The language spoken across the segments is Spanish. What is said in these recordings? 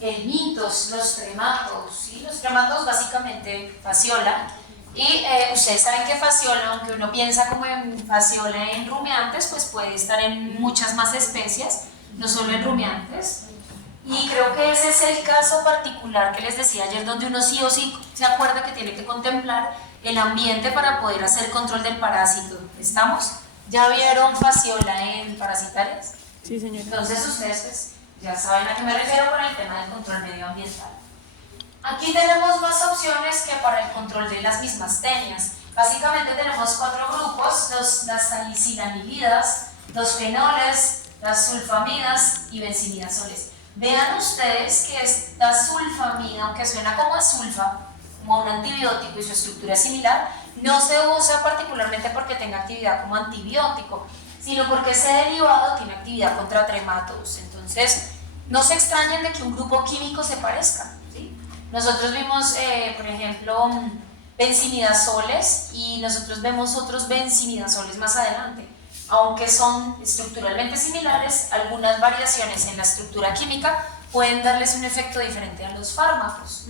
el mitos, los trematos, ¿sí? Los trematos básicamente fasciola. Y ustedes saben que fasciola, aunque uno piensa como en fasciola en rumiantes, pues puede estar en muchas más especies, no solo en rumiantes. Y creo que ese es el caso particular que les decía ayer, donde uno sí o sí se acuerda que tiene que contemplar el ambiente para poder hacer control del parásito. ¿Estamos? ¿Ya vieron fasciola en parasitarias? Sí, señora. Entonces ustedes pues, ya saben a qué me refiero con el tema del control medioambiental. Aquí tenemos más opciones que para el control de las mismas tenias. Básicamente tenemos 4 grupos, las salicilanilidas, los fenoles, las sulfamidas y benzimidazoles. Vean ustedes que esta sulfamida, aunque suena como a sulfa, como un antibiótico y su estructura es similar, no se usa particularmente porque tenga actividad como antibiótico, sino porque ese derivado tiene actividad contra trematos. Entonces, no se extrañen de que un grupo químico se parezca, ¿sí? Nosotros vimos, por ejemplo, benzimidazoles y nosotros vemos otros benzimidazoles más adelante. Aunque son estructuralmente similares, algunas variaciones en la estructura química pueden darles un efecto diferente a los fármacos.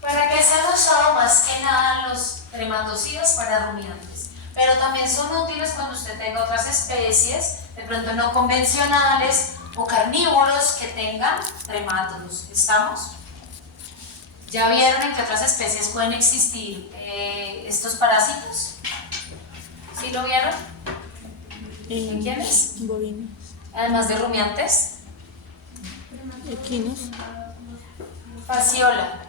¿Para qué se han usado más que nada los trematocidas? Para rumiantes. Pero también son útiles cuando usted tenga otras especies, de pronto no convencionales o carnívoros que tengan tremátodos. ¿Estamos? ¿Ya vieron en qué otras especies pueden existir estos parásitos? ¿Sí lo vieron? ¿En quiénes? Bovinos. Además de rumiantes. Equinos. Fasciola.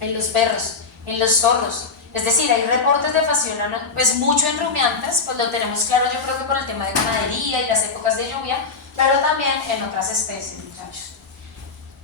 En los perros, en los zorros. Es decir, hay reportes de fasciola, ¿no? Pues mucho en rumiantes, pues lo tenemos claro, yo creo que por el tema de ganadería y las épocas de lluvia, pero también en otras especies, muchachos.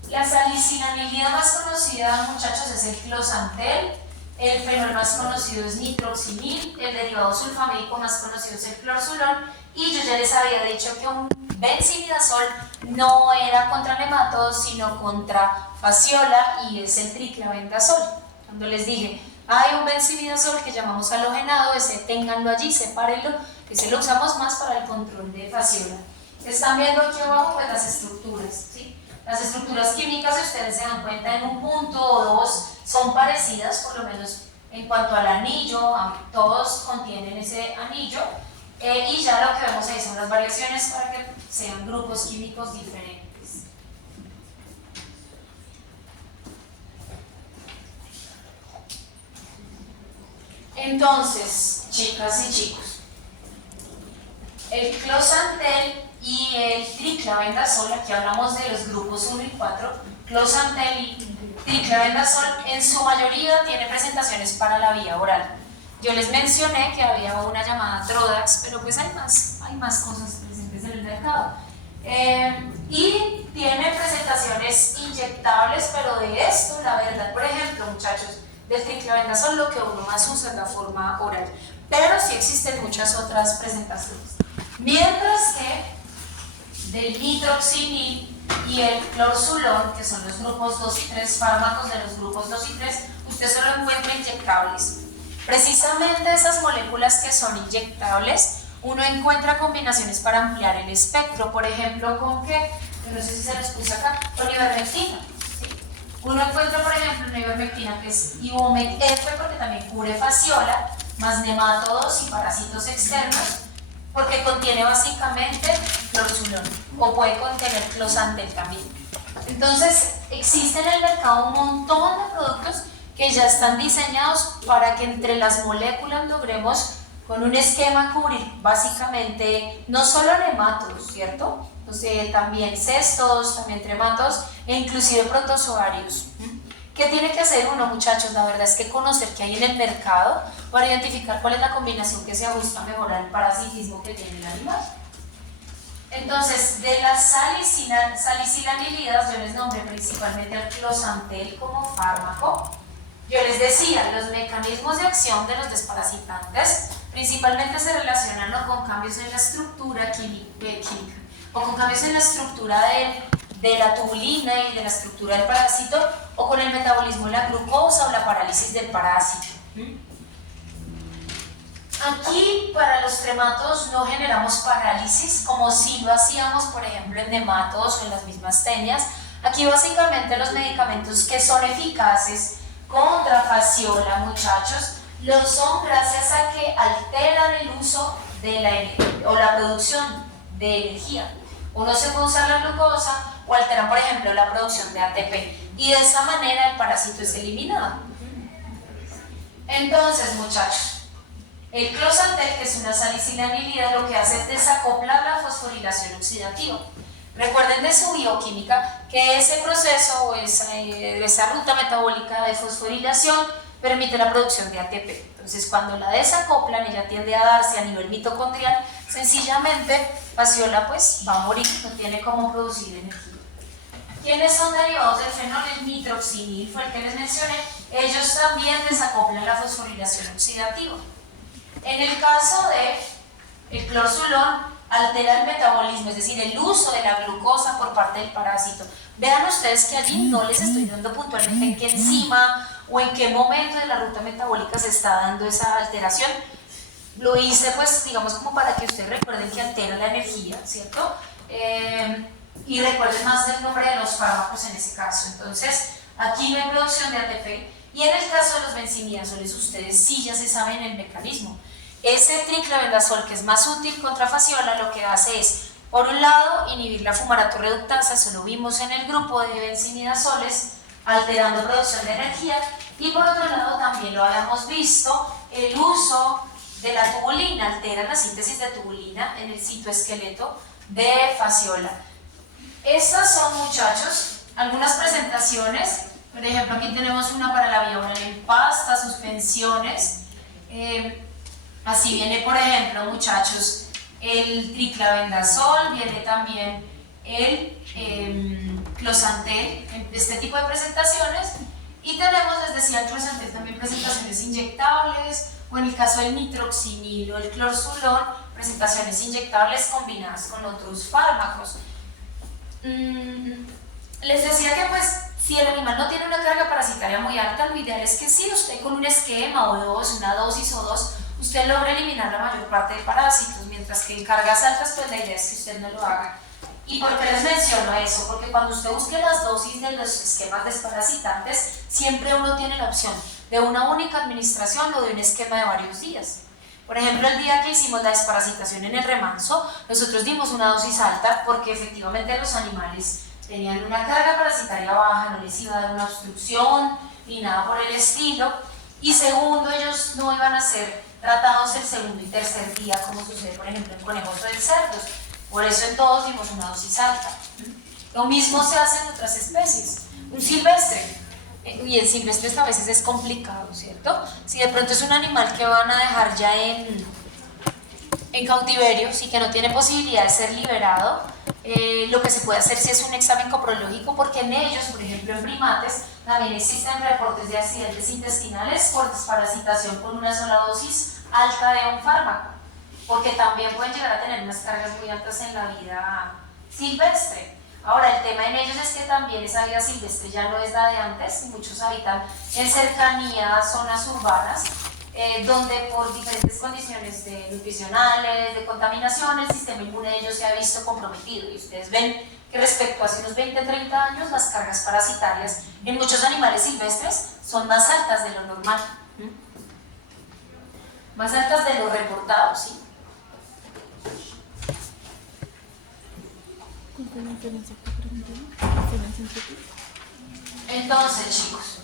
La salicilanilida más conocida, muchachos, es el closantel. El fenol más conocido es nitroxinil. El derivado sulfamídico más conocido es el clorzulón. Y yo ya les había dicho que un benzimidazol no era contra nematodos, sino contra fasciola, y es el triclavendazol. Cuando les dije, hay un benzimidazol que llamamos halogenado, ese ténganlo allí, sepárenlo, que se lo usamos más para el control de fasciola. Están viendo aquí abajo pues las estructuras, ¿sí? Las estructuras químicas, si ustedes se dan cuenta, en un punto o dos son parecidas, por lo menos en cuanto al anillo, todos contienen ese anillo, y ya lo que vemos ahí son las variaciones para que sean grupos químicos diferentes. Entonces, chicas y chicos, el closantel y el triclavendazol, aquí hablamos de los grupos 1 y 4, closantel y triclavendazol en su mayoría tiene presentaciones para la vía oral. Yo les mencioné que había una llamada Trodax, pero pues hay más cosas presentes en el mercado. Y tiene presentaciones inyectables, pero de esto, la verdad, por ejemplo, muchachos, del triclavendazol lo que uno más usa es la forma oral, pero sí existen muchas otras presentaciones. Mientras que del nitroxinil y el clorzulón, que son los grupos 2 y 3, fármacos de los grupos 2 y 3, usted solo encuentra inyectables. Precisamente esas moléculas que son inyectables, uno encuentra combinaciones para ampliar el espectro, por ejemplo, ¿con qué? No sé si se les puso acá, con ivermectina. ¿Sí? Uno encuentra, por ejemplo, una ivermectina que es Ivomec-F, porque también cubre fasciola, más nematodos y parásitos externos, porque contiene básicamente clorzulón, o puede contener closantel también. Entonces, existe en el mercado un montón de productos que ya están diseñados para que entre las moléculas logremos con un esquema cubrir básicamente no solo nematodos, ¿cierto? Entonces, también cestos, también trematos e inclusive protozoarios. ¿Qué tiene que hacer uno, muchachos? La verdad es que conocer qué hay en el mercado para identificar cuál es la combinación que se ajusta mejor al parasitismo que tiene el animal. Entonces, de las salicilanilidas, yo les nombré principalmente al closantel como fármaco. Yo les decía, los mecanismos de acción de los desparasitantes principalmente se relacionan ¿no? con cambios en la estructura química o con cambios en la estructura de la tubulina y de la estructura del parásito, o con el metabolismo de la glucosa o la parálisis del parásito. Aquí para los trematos no generamos parálisis como si lo hacíamos por ejemplo en nematodos o en las mismas tenias. Aquí básicamente los medicamentos que son eficaces contra fasciola, muchachos, lo son gracias a que alteran el uso de la producción de energía. Uno se puede usar la glucosa o alteran, por ejemplo, la producción de ATP y de esa manera el parásito es eliminado. Entonces, muchachos, el closantel, que es una salicilanilida, lo que hace es desacoplar la fosforilación oxidativa. Recuerden de su bioquímica que ese proceso o esa ruta metabólica de fosforilación permite la producción de ATP. Entonces, cuando la desacoplan, ella tiende a darse a nivel mitocondrial, sencillamente fasciola pues va a morir, no tiene cómo producir energía. ¿Quiénes son derivados del fenol? El nitroxinil fue el que les mencioné. Ellos también desacoplan la fosforilación oxidativa. En el caso de el clorzulón, altera el metabolismo, es decir, el uso de la glucosa por parte del parásito. Vean ustedes que allí no les estoy dando puntualmente en qué enzima o en qué momento de la ruta metabólica se está dando esa alteración. Lo hice pues digamos como para que ustedes recuerden que altera la energía, ¿cierto? Y recuerden más del nombre de los fármacos en ese caso. Entonces, aquí no hay producción de ATP. Y en el caso de los benzimidazoles, ustedes sí ya se saben el mecanismo. Ese triclavendazol, que es más útil contra fasciola, lo que hace es, por un lado, inhibir la fumarato reductasa, eso lo vimos en el grupo de benzimidazoles, alterando producción de energía, y por otro lado también lo habíamos visto, el uso de la tubulina, altera la síntesis de tubulina en el citoesqueleto de fasciola. Estas son, muchachos, algunas presentaciones. Por ejemplo, aquí tenemos una para la vía oral en pasta, suspensiones. Así viene, por ejemplo, muchachos, el triclavendazol, viene también el closantel, este tipo de presentaciones. Y tenemos, les decía, el closantel también presentaciones inyectables, o en el caso del nitroxinil o el clorzulón, presentaciones inyectables combinadas con otros fármacos. Les decía que pues si el animal no tiene una carga parasitaria muy alta, lo ideal es que si usted con un esquema o dos, una dosis o dos, usted logra eliminar la mayor parte de parásitos, mientras que en cargas altas pues la idea es que usted no lo haga. ¿Y por qué les menciono eso? Porque cuando usted busque las dosis de los esquemas desparasitantes, siempre uno tiene la opción de una única administración o de un esquema de varios días. Por ejemplo, el día que hicimos la desparasitación en el remanso, nosotros dimos una dosis alta porque efectivamente los animales tenían una carga parasitaria baja, no les iba a dar una obstrucción ni nada por el estilo. Y segundo, ellos no iban a ser tratados el segundo y tercer día, como sucede, por ejemplo, en conejos o en cerdos. Por eso en todos dimos una dosis alta. Lo mismo se hace en otras especies. Un silvestre, y en silvestres a veces es complicado, ¿cierto? Si de pronto es un animal que van a dejar ya en cautiverio, sí, que no tiene posibilidad de ser liberado, lo que se puede hacer sí es un examen coprológico, porque en ellos, por ejemplo en primates, también existen reportes de accidentes intestinales por desparasitación con una sola dosis alta de un fármaco, porque también pueden llegar a tener unas cargas muy altas en la vida silvestre. Ahora, el tema en ellos es que también esa vida silvestre ya no es la de antes, y muchos habitan en cercanía a zonas urbanas, donde por diferentes condiciones nutricionales, de contaminación, el sistema inmune de ellos se ha visto comprometido. Y ustedes ven que respecto a hace unos 20-30 años, las cargas parasitarias en muchos animales silvestres son más altas de lo normal, más altas de lo reportado, ¿sí? Entonces, chicos,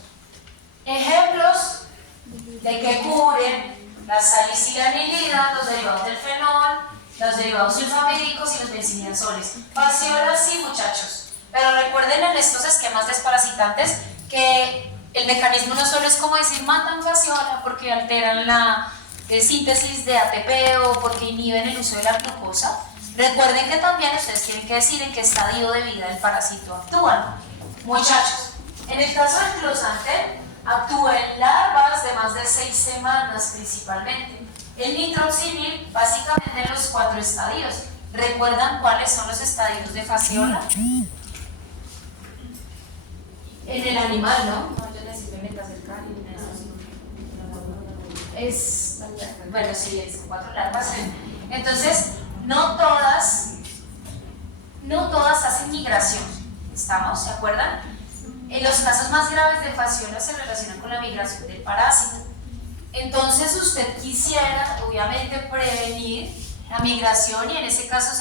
ejemplos de que cubren la salicilanilida, los derivados del fenol, los derivados sulfamídicos y los benzimidazoles. Fasciola sí, muchachos, pero recuerden en estos esquemas desparasitantes que el mecanismo no solo es como decir matan fasciola porque alteran la síntesis de ATP o porque inhiben el uso de la glucosa. Recuerden que también ustedes tienen que decir en qué estadio de vida el parásito actúa. Muchachos, en el caso del closantel, actúa en larvas de más de 6 semanas principalmente. El nitroxinil, básicamente en los 4 estadios. ¿Recuerdan cuáles son los estadios de fasciola? En el animal, ¿no? No, yo necesito metas acercar y es, bueno, sí, es 4 larvas. Entonces, no todas hacen migración. ¿Estamos? ¿Se acuerdan? Los casos más graves de fasciola se relacionan con la migración del parásito. Entonces usted quisiera, obviamente, prevenir la migración y en ese caso